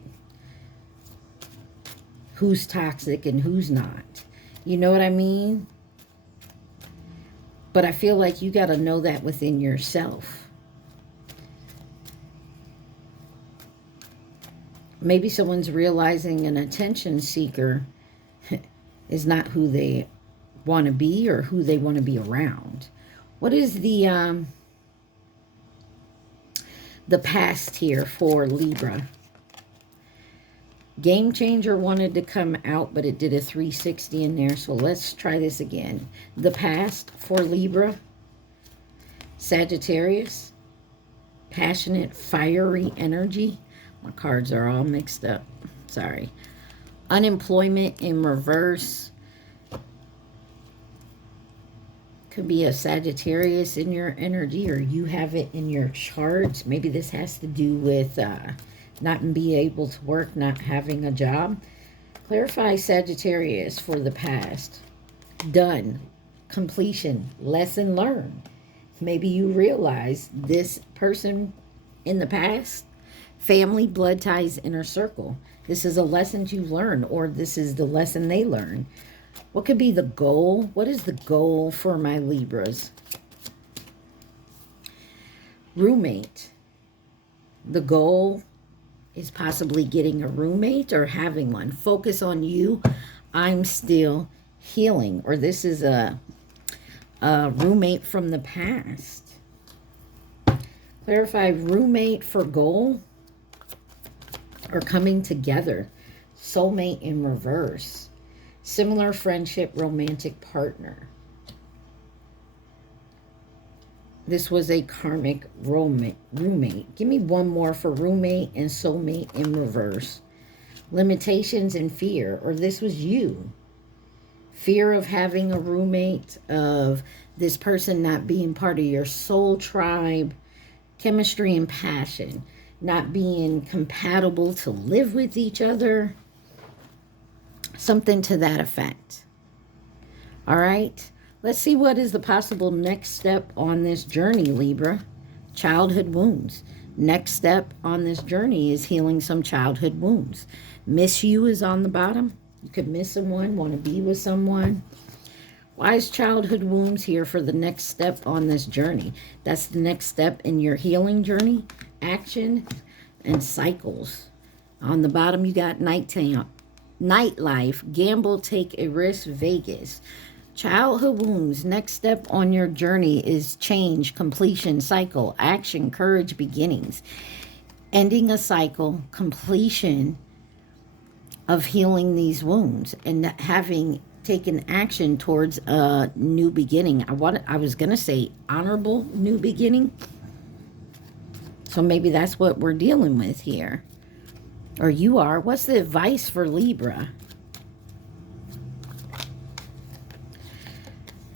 who's toxic and who's not. You know what I mean? But I feel like you got to know that within yourself. Maybe someone's realizing an attention seeker is not who they want to be or who they want to be around. What is the past here for Libra? Game Changer wanted to come out, but it did a 360 in there. So let's try this again. The past for Libra. Sagittarius. Passionate, fiery energy. My cards are all mixed up. Sorry. Unemployment in reverse. Could be a Sagittarius in your energy, or you have it in your charts. Maybe this has to do with not being able to work, not having a job. Clarify Sagittarius for the past. Done. Completion. Lesson learned. Maybe you realize this person in the past, family, blood ties, inner circle. This is a lesson you learn, or this is the lesson they learn. What could be the goal? What is the goal for my Libras? Roommate. The goal is possibly getting a roommate or having one. Focus on you. I'm still healing. Or this is a roommate from the past. Clarify roommate for goal or coming together. Soulmate in reverse. Similar friendship, romantic partner. This was a karmic roommate. Give me one more for roommate and soulmate in reverse. Limitations and fear, or this was you. Fear of having a roommate, of this person not being part of your soul tribe. Chemistry and passion, not being compatible to live with each other. Something to that effect. All right. Let's see what is the possible next step on this journey, Libra. Childhood wounds. Next step on this journey is healing some childhood wounds. Miss you is on the bottom. You could miss someone, want to be with someone. Why is childhood wounds here for the next step on this journey? That's the next step in your healing journey. Action and cycles. On the bottom, you got nightlife, gamble, take a risk, Vegas. Childhood wounds. Next step on your journey is change, completion, cycle, action, courage, beginnings. Ending a cycle, completion of healing these wounds and having taken action towards a new beginning. I was going to say honorable new beginning. So maybe that's what we're dealing with here. Or you are. What's the advice for Libra?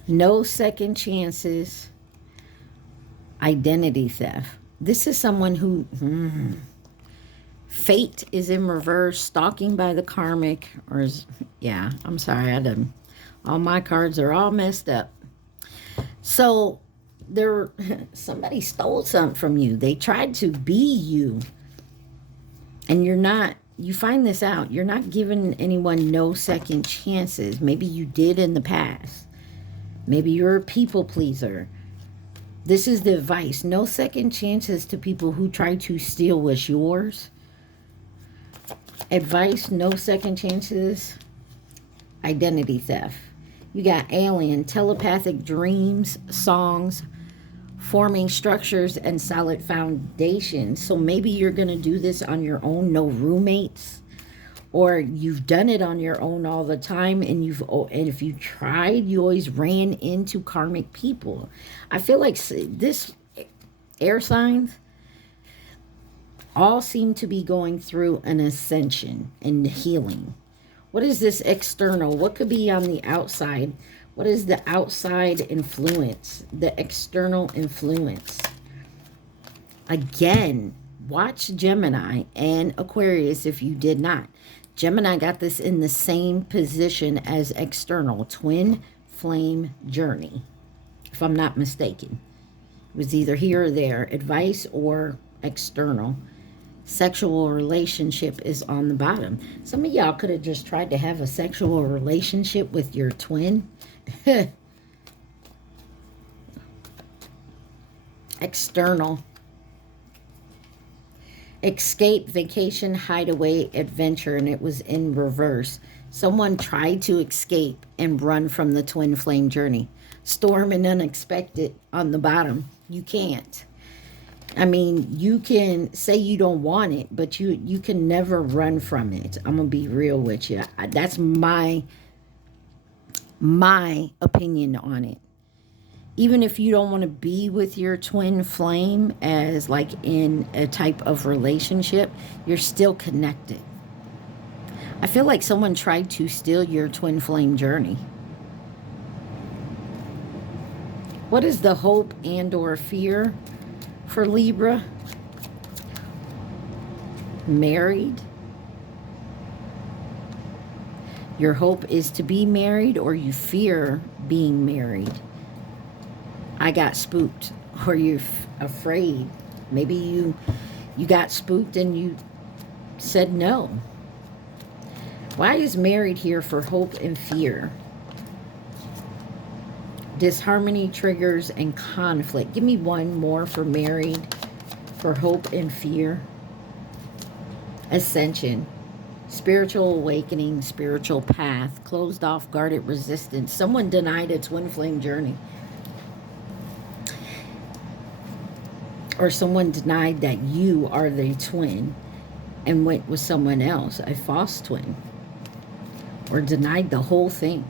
No second chances. Identity theft. This is someone who... Fate is in reverse. Stalking by the karmic. Or is... Yeah, I'm sorry. All my cards are all messed up. So, somebody stole something from you. They tried to be you. And you're not... You find this out. You're not giving anyone no second chances. Maybe you did in the past. Maybe you're a people pleaser. This is the advice. No second chances to people who try to steal what's yours. Advice, no second chances. Identity theft. You got alien, telepathic dreams, songs, forming structures and solid foundations. So maybe you're going to do this on your own, no roommates, or you've done it on your own all the time, and if you tried, you always ran into karmic people. I feel like this air signs all seem to be going through an ascension and healing. What is this external? What could be on the outside? What is the outside influence? The external influence. Again, watch Gemini and Aquarius if you did not. Gemini got this in the same position as external. Twin flame journey, if I'm not mistaken. It was either here or there. Advice or external. Sexual relationship is on the bottom. Some of y'all could have just tried to have a sexual relationship with your twin. External. Escape, vacation, hideaway, adventure, and it was in reverse. Someone tried to escape and run from the twin flame journey. Storm and unexpected on the bottom. You can't. I mean, you can say you don't want it, but you can never run from it. I'm going to be real with you. That's my opinion on it. Even if you don't want to be with your twin flame as like in a type of relationship, you're still connected. I feel like someone tried to steal your twin flame journey. What is the hope and or fear for Libra? Married. Your hope is to be married, or you fear being married. I got spooked, or you're afraid. Maybe you got spooked and you said no. Why is married here for hope and fear? Disharmony, triggers, and conflict. Give me one more for married, for hope and fear. Ascension. Spiritual awakening, spiritual path. Closed off, guarded resistance. Someone denied a twin flame journey. Or someone denied that you are the twin and went with someone else, a false twin. Or denied the whole thing.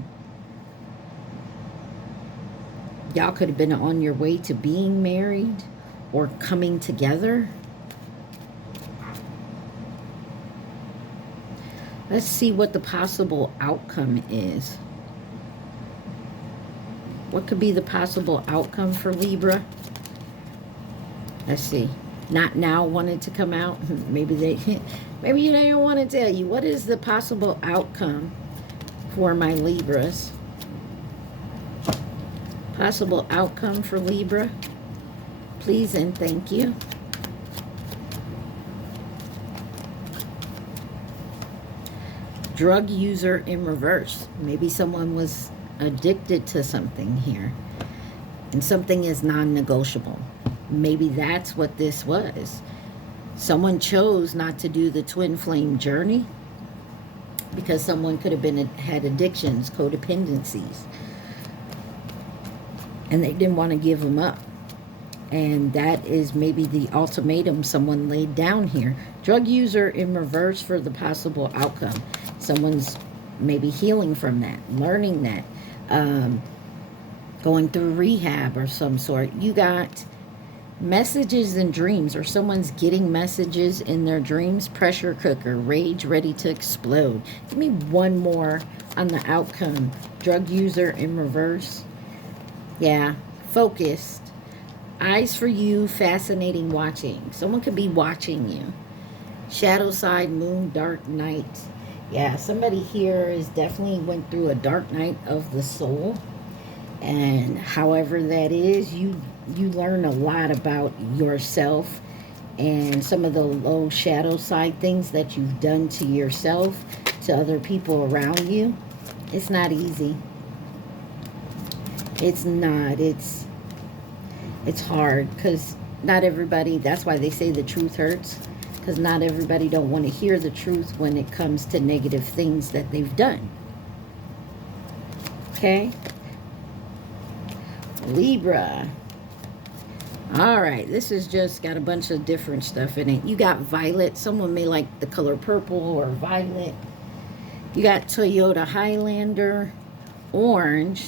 Y'all could have been on your way to being married or coming together. Let's see what the possible outcome is. What could be the possible outcome for Libra? Let's see. Not now wanted to come out. Maybe they don't want to tell you. What is the possible outcome for my Libras? Possible outcome for Libra. Please and thank you. Drug user in reverse. Maybe someone was addicted to something here. And something is non-negotiable. Maybe that's what this was. Someone chose not to do the twin flame journey because someone could have had addictions, codependencies. And they didn't want to give them up. And that is maybe the ultimatum someone laid down here. Drug user in reverse for the possible outcome. Someone's maybe healing from that, learning that, going through rehab or some sort. You got messages and dreams, or someone's getting messages in their dreams. Pressure cooker, rage ready to explode. Give me one more on the outcome. Drug user in reverse. Yeah, focused. Eyes for you, fascinating watching. Someone could be watching you. Shadow side, moon, dark night. Yeah, somebody here is definitely went through a dark night of the soul. And however that is, you learn a lot about yourself and some of the low shadow side things that you've done to yourself, to other people around you. It's not easy. It's not. It's hard because not everybody, that's why they say the truth hurts, because not everybody don't want to hear the truth when it comes to negative things that they've done. Okay? Libra. All right, this has just got a bunch of different stuff in it. You got violet. Someone may like the color purple or violet. You got Toyota Highlander, orange,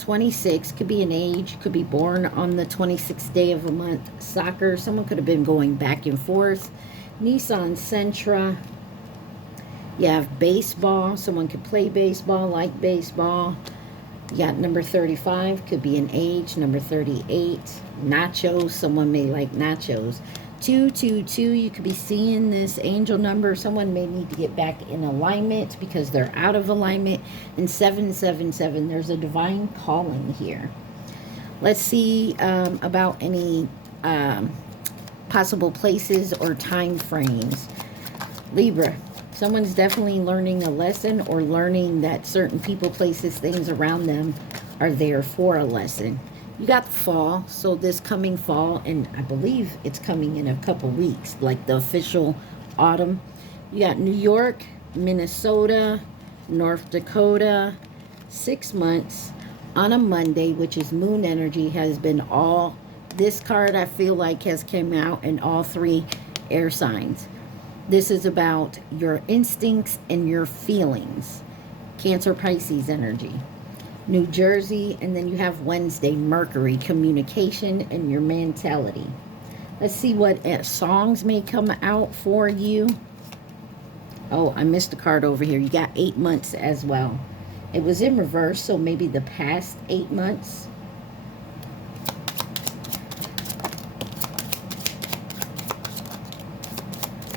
26. Could be an age. Could be born on the 26th day of a month. Soccer. Someone could have been going back and forth. Nissan Sentra. You have baseball. Someone could play baseball, like baseball. You got number 35, could be an age. Number 38, nachos. Someone may like nachos. 222, you could be seeing this angel number. Someone may need to get back in alignment because they're out of alignment. And 777, there's a divine calling here. Let's see about any possible places or time frames. Libra. Someone's definitely learning a lesson or learning that certain people, places, things around them are there for a lesson. You got the fall, so this coming fall, and I believe it's coming in a couple weeks, like the official autumn. You got New York, Minnesota, North Dakota, 6 months on a Monday, which is moon energy, has been all, this card I feel like has come out in all 3 air signs. This is about your instincts and your feelings. Cancer, Pisces energy. New Jersey, and then you have Wednesday, Mercury, communication and your mentality. Let's see what songs may come out for you. Oh, I missed a card over here. You got 8 months as well. It was in reverse, so maybe the past 8 months.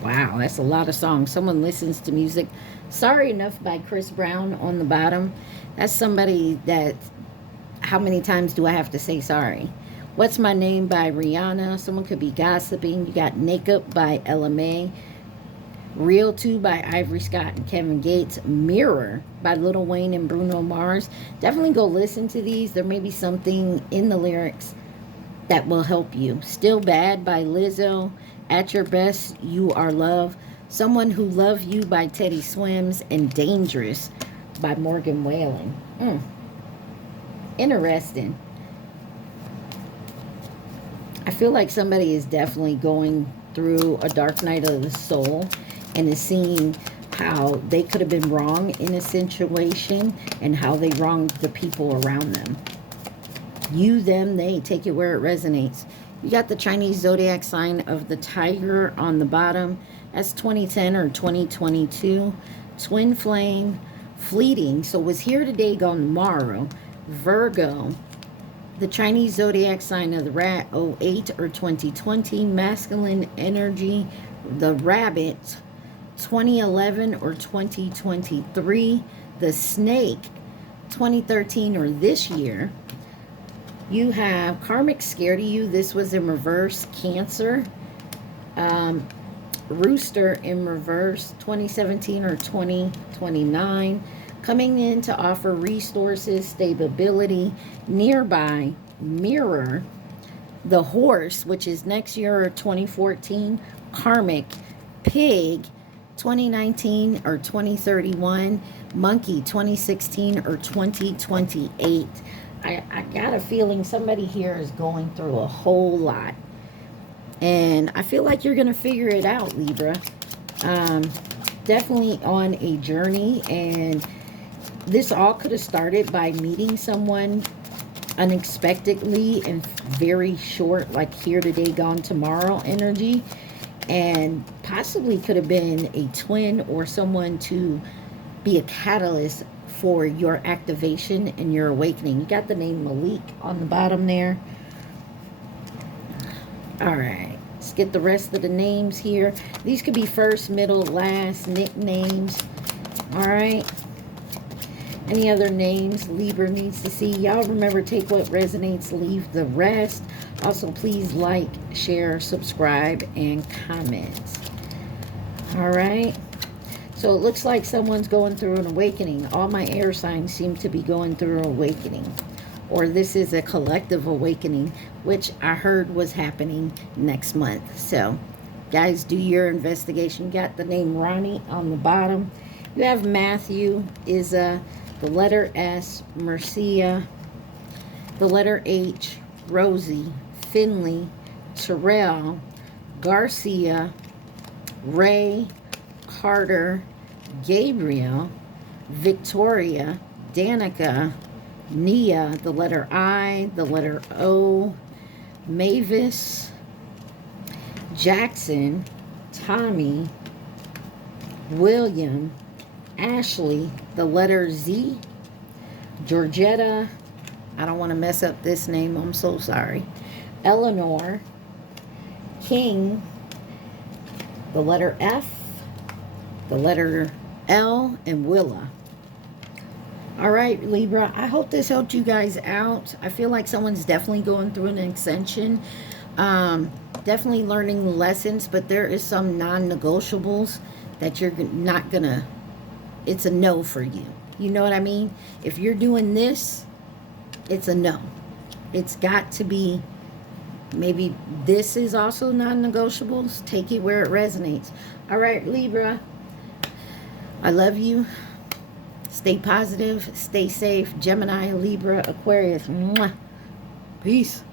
Wow, that's a lot of songs. Someone listens to music. Sorry Enough by Chris Brown on the bottom. That's somebody that, how many times do I have to say sorry? What's My Name by Rihanna. Someone could be gossiping. You got Naked by LMA. Real 2 by Ivory Scott and Kevin Gates. Mirror by Lil Wayne and Bruno Mars. Definitely go listen to these. There may be something in the lyrics that will help you. Still Bad by Lizzo. At Your Best, You Are Love. Someone Who Love You by Teddy Swims. And Dangerous by Morgan Wallen. Interesting. I feel like somebody is definitely going through a dark night of the soul and is seeing how they could have been wrong in a situation and how they wronged the people around them. You, them, they. Take it where it resonates. You got the Chinese zodiac sign of the tiger on the bottom. That's 2010 or 2022. Twin flame, fleeting. So was here today, gone tomorrow. Virgo. The Chinese zodiac sign of the rat, 08 or 2020. Masculine energy, the rabbit, 2011 or 2023. The snake, 2013 or this year. You have karmic scared of you. This was in reverse. Cancer. Rooster in reverse. 2017 or 2029. Coming in to offer resources, stability. Nearby. Mirror. The horse, which is next year or 2014. Karmic. Pig. 2019 or 2031. Monkey. 2016 or 2028. I got a feeling somebody here is going through a whole lot. And I feel like you're going to figure it out, Libra. Definitely on a journey. And this all could have started by meeting someone unexpectedly and very short, like here today, gone tomorrow energy. And possibly could have been a twin or someone to be a catalyst for your activation and your awakening. You got the name Malik on the bottom there. All right, let's get the rest of the names here. These could be first, middle, last, nicknames. All right. Any other names Libra needs to see? Y'all remember, take what resonates, leave the rest. Also, please like, share, subscribe, and comment. All right. So it looks like someone's going through an awakening. All my air signs seem to be going through an awakening. Or this is a collective awakening, which I heard was happening next month. So, guys, do your investigation. You got the name Ronnie on the bottom. You have Matthew is the letter S, Mercia, the letter H, Rosie, Finley, Terrell, Garcia, Ray, Carter, Gabriel, Victoria, Danica, Nia, the letter I, the letter O, Mavis, Jackson, Tommy, William, Ashley, the letter Z, Georgetta, I don't want to mess up this name, I'm so sorry, Eleanor, King, the letter F, the letter L, and Willa. All right, Libra, I hope this helped you guys out. I feel like someone's definitely going through an ascension. Definitely learning lessons, but there is some non-negotiables that you're not gonna, it's a no for you. You know what I mean? If you're doing this, it's a no. It's got to be, maybe this is also non-negotiables. Take it where it resonates. All right, Libra, I love you. Stay positive, stay safe. Gemini, Libra, Aquarius. Mwah. Peace.